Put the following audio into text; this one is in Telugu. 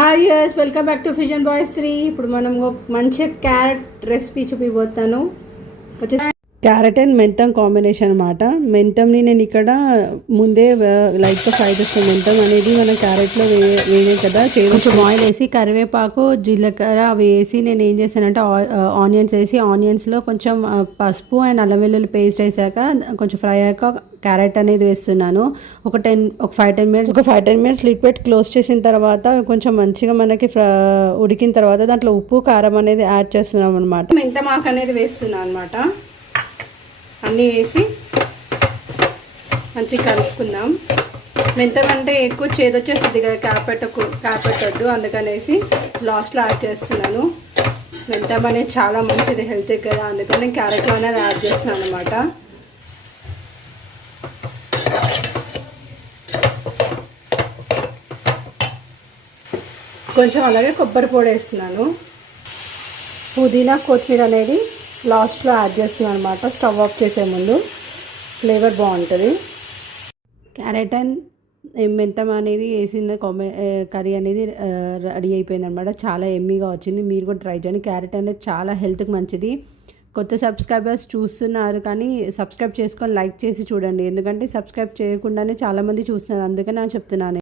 Hi yes welcome back to Fusion Boys 3. ఇప్పుడు మనం ఒక మంచి క్యారెట్ రెసిపీ చూపిపోతాను. వచ్చేసి క్యారెట్ అండ్ మెంతం కాంబినేషన్ అనమాట. మెంతంని నేను ఇక్కడ ముందే లైట్గా ఫ్రై చేస్తాను. మెంతం అనేది మనం క్యారెట్లో వేయే కదా, కొంచెం ఆయిల్ వేసి కరివేపాకు జీలకర్ర అవి వేసి నేను ఏం చేశానంటే ఆనియన్స్ వేసి ఆనియన్స్లో కొంచెం పసుపు అండ్ అల్లం వెల్లుల్లి పేస్ట్ వేసాక కొంచెం ఫ్రై అయ్యాక క్యారెట్ అనేది వేస్తున్నాను. ఒక 5-10 మినిట్స్ లిడ్ పెట్టి క్లోజ్ చేసిన తర్వాత కొంచెం మంచిగా మనకి ఉడికిన తర్వాత దాంట్లో ఉప్పు కారం అనేది యాడ్ చేస్తున్నాం అనమాట. మెంతమాకు అనేది వేస్తున్నాను అనమాట. అన్నీ వేసి మంచిగా కలుపుకుందాం. మెంతం అంటే ఎక్కువ చేదొచ్చేస్తుంది కదా, కాపెట్టొద్దు, అందుకనేసి లాస్ట్లో యాడ్ చేస్తున్నాను. మెంతం అనేది చాలా మంచిది హెల్త్ కదా, అందుకని క్యారెట్లో అనేది యాడ్ చేస్తున్నాను అనమాట. కొంచెం అలాగే కొబ్బరి పొడి వేస్తున్నాను. పుదీనా కొత్తిమీర అనేది లాస్ట్లో యాడ్ చేస్తున్నాను అనమాట. స్టవ్ ఆఫ్ చేసే ముందు ఫ్లేవర్ బాగుంటుంది. క్యారెట్ అండ్ మెంతం అనేది వేసిన కర్రీ అనేది రెడీ అయిపోయింది అనమాట. చాలా ఎమ్మీగా వచ్చింది. మీరు కూడా ట్రై చేయండి. క్యారెట్ అనేది చాలా హెల్త్కి మంచిది. కొత్త సబ్స్క్రైబర్స్ చూస్తున్నారు కానీ సబ్స్క్రైబ్ చేసుకొని లైక్ చేసి చూడండి. ఎందుకంటే సబ్స్క్రైబ్ చేయకుండానే చాలామంది చూస్తున్నారు, అందుకని నేను చెప్తున్నాను.